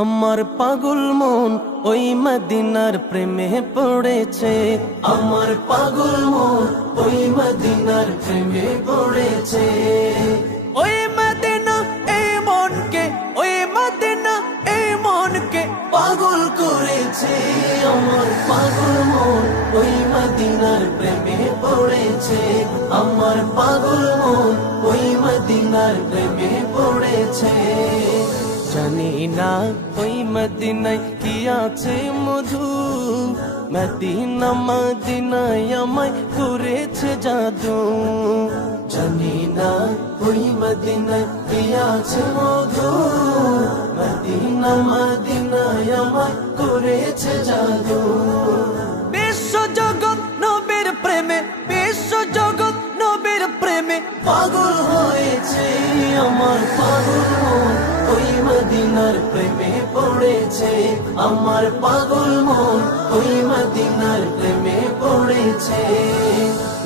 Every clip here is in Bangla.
আমার পাগল মন ওই মদিনার প্রেমে পড়েছে। আমার পাগল মন ওই মদিনার প্রেমে পড়েছে। ওই মদিনা এই মনকে, ওই মদিনা এই মনকে পাগল করেছে। আমার পাগল মন ওই মদিনার প্রেমে পড়েছে। আমার পাগল মন ওই মদিনার প্রেমে পড়েছে। জানি না ওই মদিনায় কি আছে মধু, মদিনা মদিনায় আমায় করেছে জাদু। জানি না ওই মদিনায় কি আছে মধু, মদিনা মদিনায় আমায় করেছে জাদু। বিশ্ব জগৎ নবীর প্রেমে, বিশ্ব জগৎ নবীর প্রেমে পাগল হয়েছে। আমার পাগল মন ওই মদিনার প্রেমে পড়েছে। আমার পাগল মন ওই মদিনার প্রেমে পড়েছে।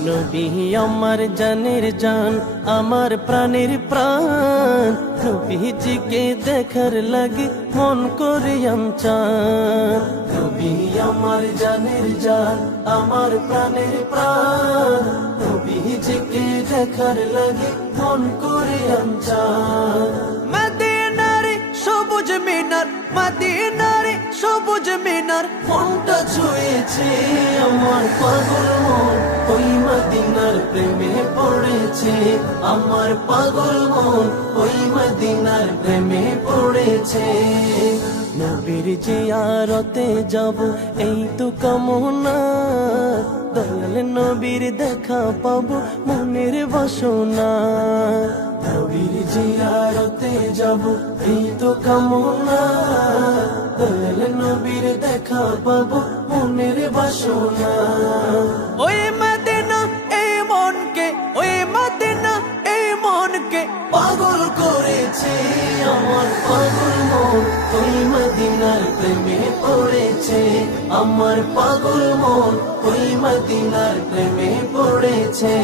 নবী আমার জানের জান, আমার প্রাণের প্রাণ। নবীজিকে দেখার লাগে মন করে চান। নবী আমার জানের জান, আমার প্রাণের প্রাণ। নবীজিকে দেখার লাগে মন করে চান। মদিনারে সবুজ মিনার, মদিনারে সবুজ মিনার মনটা ছুঁয়েছে। আমার পাগল মন ওই মদিনার প্রেমে পড়েছে। আমার পাগল মন ওই মদিনার প্রেমে পড়েছে। নবীর জিয়ারতে যাব এই তো কামনা, দয়াল নবীর দেখা পাবো মনের বাসনা। নবীর জিয়ারতে যাব এই তো কামনা, দয়াল নবীর দেখা পাবো মনের বাসনা। ওই মদিনা এই মনকে, ওই মদিনা এই মনকে পাগল করেছে। আমার পাগল মন ওই মদিনার প্রেমে পড়েছে। আমার পাগল মন ওই মদিনার প্রেমে পড়েছে।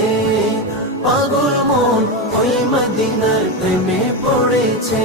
পাগল মন ওই মদিনার প্রেমে পড়েছে।